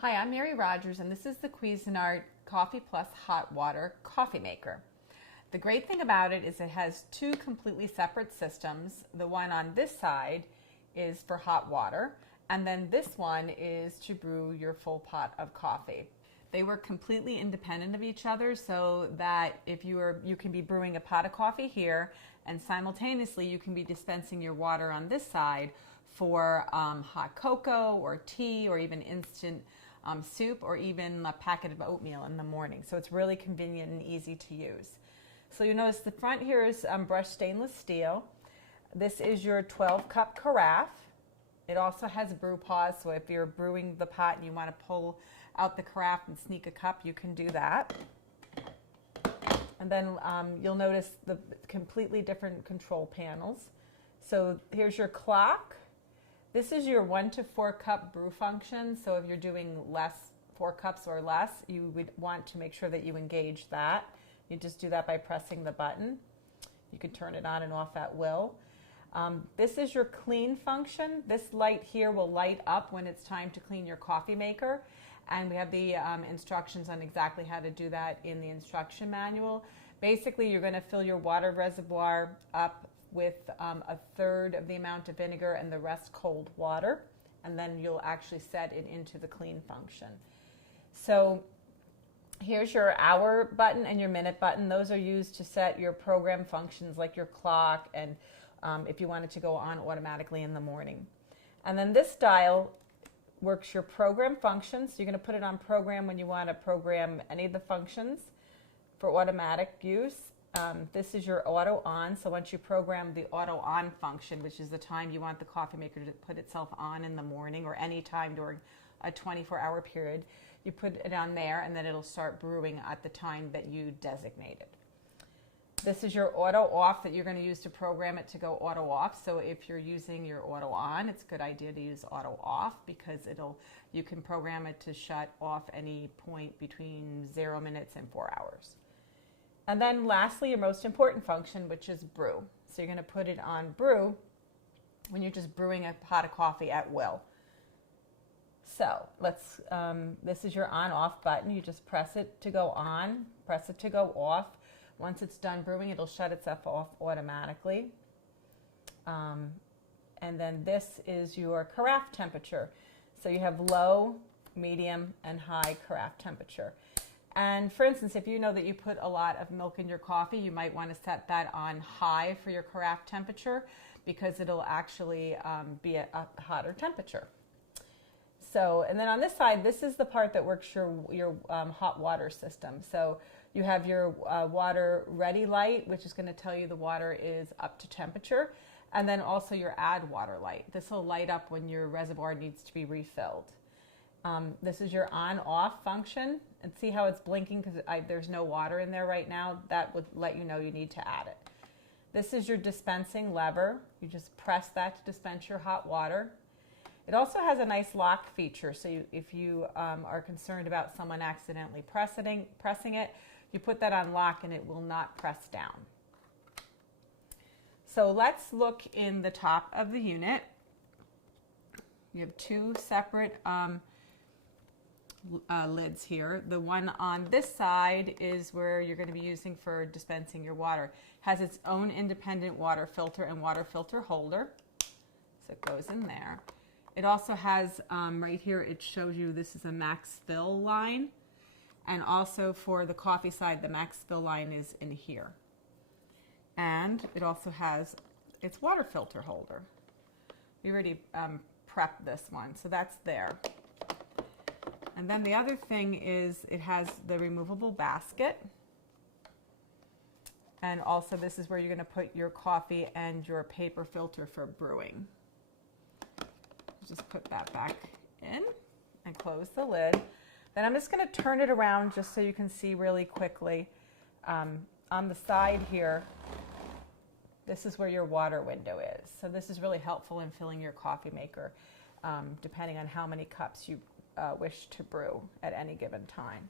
Hi, I'm Mary Rogers, and this is the Cuisinart Coffee Plus Hot Water Coffee Maker. The great thing about it is it has two completely separate systems. The one on this side is for hot water, and then this one is to brew your full pot of coffee. They work completely independent of each other, so that if you can be brewing a pot of coffee here, and simultaneously you can be dispensing your water on this side for hot cocoa or tea or even instant soup or even a packet of oatmeal in the morning. So it's really convenient and easy to use. So you notice the front here is brushed stainless steel. This is your 12-cup carafe. It also has brew pause, so if you're brewing the pot and you want to pull out the carafe and sneak a cup, you can do that. And then you'll notice the completely different control panels. So here's your clock. This is your 1 to 4 cup brew function. So if you're doing 4 cups or less, you would want to make sure that you engage that. You just do that by pressing the button. You can turn it on and off at will. This is your clean function. This light here will light up when it's time to clean your coffee maker. And we have the instructions on exactly how to do that in the instruction manual. Basically, you're going to fill your water reservoir up with 1/3 of the amount of vinegar and the rest cold water, and then you'll actually set it into the clean function. So here's your hour button and your minute button. Those are used to set your program functions like your clock and if you want it to go on automatically in the morning. And then this dial works your program functions. You're going to put it on program when you want to program any of the functions for automatic use. This is your auto on, so once you program the auto on function, which is the time you want the coffee maker to put itself on in the morning or any time during a 24-hour period, you put it on there and then it'll start brewing at the time that you designated. This is your auto off that you're going to use to program it to go auto off. So if you're using your auto on, it's a good idea to use auto off because you can program it to shut off any point between 0 minutes and 4 hours. And then lastly, your most important function, which is brew. So you're going to put it on brew when you're just brewing a pot of coffee at will. So this is your on-off button. You just press it to go on, press it to go off. Once it's done brewing, it'll shut itself off automatically. And then this is your carafe temperature. So you have low, medium, and high carafe temperature. And for instance, if you know that you put a lot of milk in your coffee, you might want to set that on high for your carafe temperature because it'll actually be a hotter temperature. So, and then on this side, this is the part that works your hot water system. So you have your water ready light, which is going to tell you the water is up to temperature. And then also your add water light. This will light up when your reservoir needs to be refilled. This is your on-off function, and see how it's blinking because there's no water in there right now. That would let you know you need to add it. This is your dispensing lever. You just press that to dispense your hot water. It also has a nice lock feature, so if you are concerned about someone accidentally pressing it, you put that on lock and it will not press down. So let's look in the top of the unit. You have two separate lids here. The one on this side is where you're going to be using for dispensing your water. It has its own independent water filter and water filter holder. So it goes in there. It also has, right here, it shows you this is a max fill line. And also for the coffee side, the max fill line is in here. And it also has its water filter holder. We already prepped this one, so that's there. And then the other thing is it has the removable basket. And also this is where you're going to put your coffee and your paper filter for brewing. Just put that back in and close the lid. Then I'm just going to turn it around just so you can see really quickly. On the side here, this is where your water window is. So this is really helpful in filling your coffee maker, depending on how many cups you wish to brew at any given time.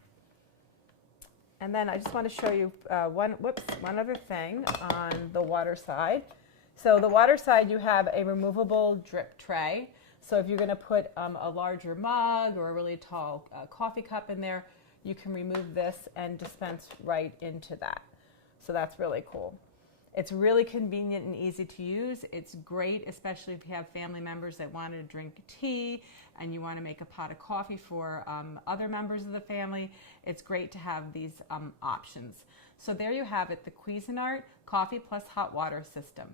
And then I just want to show you one other thing on the water side. So the water side, you have a removable drip tray. So if you're going to put a larger mug or a really tall coffee cup in there, you can remove this and dispense right into that. So that's really cool. It's really convenient and easy to use. It's great, especially if you have family members that want to drink tea and you want to make a pot of coffee for other members of the family. It's great to have these options. So there you have it, the Cuisinart Coffee Plus Hot Water System.